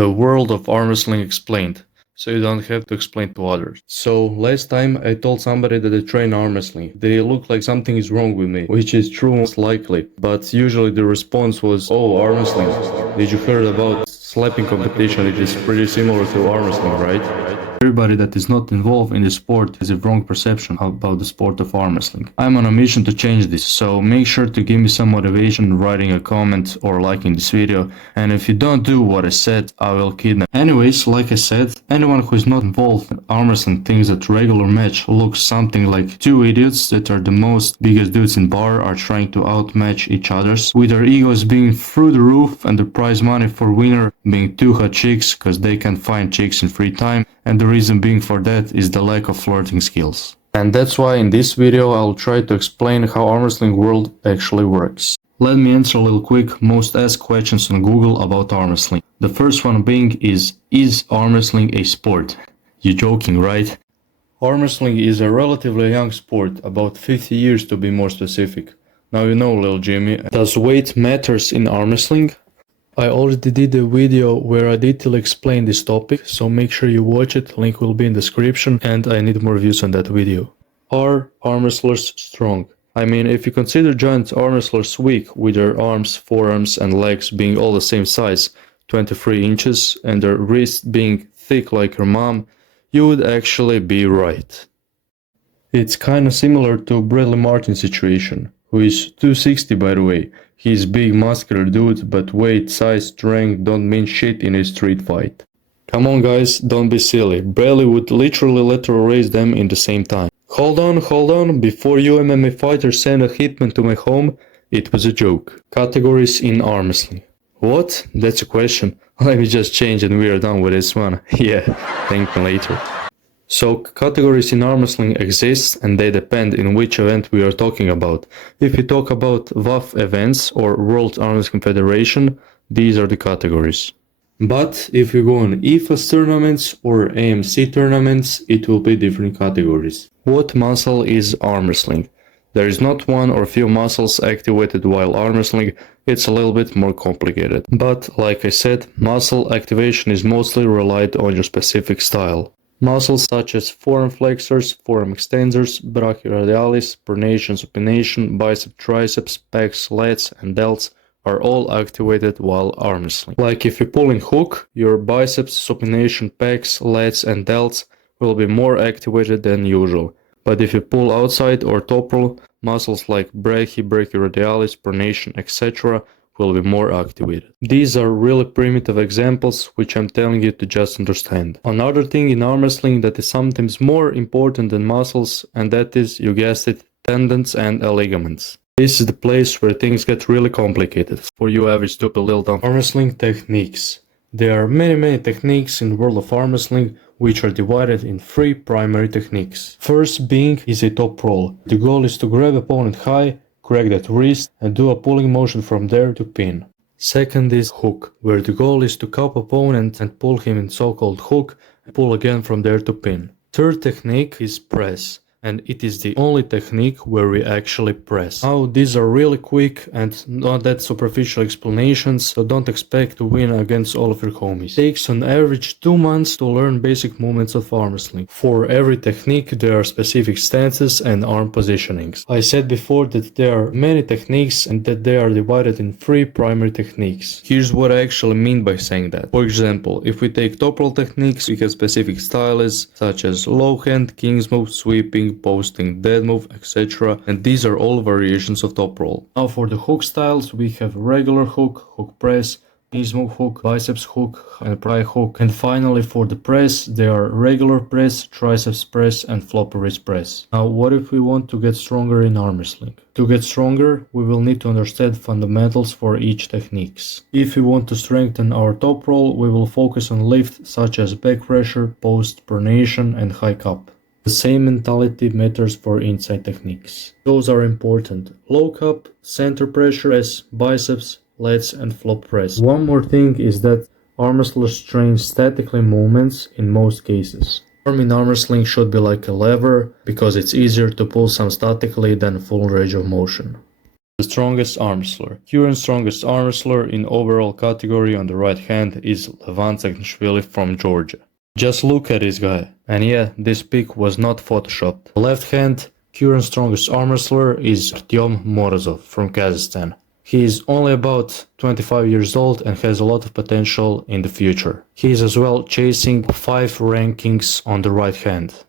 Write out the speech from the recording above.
The World of Armwrestling Explained, so you don't have to explain to others. So last time I told somebody that I train arm wrestling. They look like something is wrong with me, which is true most likely, but usually the response was, "Oh, arm wrestling, did you heard about slapping competition? It is pretty similar to arm wrestling, right?" Everybody that is not involved in the sport has a wrong perception about the sport of arm wrestling. I'm on a mission to change this, so make sure to give me some motivation writing a comment or liking this video, and if you don't do what I said, I will kidnap. Anyways, like I said, anyone who is not involved in arm wrestling thinks that regular match looks something like two idiots that are the most biggest dudes in bar are trying to outmatch each others, with their egos being through the roof and the prize money for winner being two hot chicks cause they can find chicks in free time, and the reason being for that is the lack of flirting skills. And that's why in this video I'll try to explain how arm wrestling world actually works. Let me answer a little quick most asked questions on Google about arm wrestling. The first one being is arm wrestling a sport? You joking, right? Arm wrestling is a relatively young sport, about 50 years to be more specific. Now you know, Lil Jimmy. Does weight matters in arm wrestling? I already did a video where I detail explain this topic, so make sure you watch it, link will be in description, and I need more views on that video. Are arm wrestlers strong? I mean, if you consider giant arm wrestlers weak, with their arms, forearms and legs being all the same size, 23 inches, and their wrists being thick like your mom, you would actually be right. It's kinda similar to Bradley Martin's situation, who is 260 by the way. He's big muscular dude, but weight, size, strength don't mean shit in a street fight. Come on guys, don't be silly. Bradley would literally let her raise them in the same time. Hold on, before you MMA fighters send a hitman to my home, it was a joke. Categories in arm wrestling. What? That's a question. Let me just change and we are done with this one. Yeah, thank me later. So categories in arm wrestling exist and they depend in which event we are talking about. If we talk about WAF events or World Arm Wrestling Federation, these are the categories. But if you go on IFAS tournaments or AMC tournaments, it will be different categories. What muscle is arm wrestling? There is not one or few muscles activated while arm wrestling, it's a little bit more complicated. But like I said, muscle activation is mostly relied on your specific style. Muscles such as forearm flexors, forearm extensors, brachioradialis, pronation, supination, bicep, triceps, pecs, lats, and delts are all activated while arm wrestling. Like if you pull in hook, your biceps, supination, pecs, lats, and delts will be more activated than usual. But if you pull outside or top roll, muscles like brachioradialis, pronation, etc. will be more activated. These are really primitive examples which I'm telling you to just understand. Another thing in arm wrestling that is sometimes more important than muscles, and that is, you guessed it, tendons and ligaments. This is the place where things get really complicated for you average stupid little dumb arm wrestling techniques. There are many techniques in World of Arm Wrestling which are divided in 3 primary techniques. First being is a top roll. The goal is to grab opponent high, crack that wrist and do a pulling motion from there to pin. Second is hook, where the goal is to cup opponent and pull him in so-called hook and pull again from there to pin. Third technique is press, and it is the only technique where we actually press. Now these are really quick and not that superficial explanations, so don't expect to win against all of your homies. It takes on average 2 months to learn basic movements of arm wrestling. For every technique there are specific stances and arm positionings. I said before that there are many techniques and that they are divided in 3 primary techniques. Here's what I actually mean by saying that. For example, if we take top roll techniques, we have specific styles such as low hand, king's move, sweeping, posting, dead move, etc. And these are all variations of top roll. Now for the hook styles, we have regular hook, hook press, knees move hook, biceps hook, and pry hook. And finally for the press, there are regular press, triceps press, and floppy wrist press. Now what if we want to get stronger in arm wrestling? To get stronger, we will need to understand fundamentals for each techniques. If we want to strengthen our top roll, we will focus on lift such as back pressure, post, pronation, and high cup. The same mentality matters for inside techniques. Those are important. Low cup, center pressure, press, biceps, lats, and flop press. One more thing is that arm wrestlers train statically movements in most cases. Arm in arm wrestling should be like a lever because it's easier to pull some statically than full range of motion. The strongest arm wrestler. Current strongest arm wrestler in overall category on the right hand is Levan Saakashvili from Georgia. Just look at this guy. And yeah, this pic was not photoshopped. Left hand, current strongest arm wrestler is Artyom Morozov from Kazakhstan. He is only about 25 years old and has a lot of potential in the future. He is as well chasing 5 rankings on the right hand.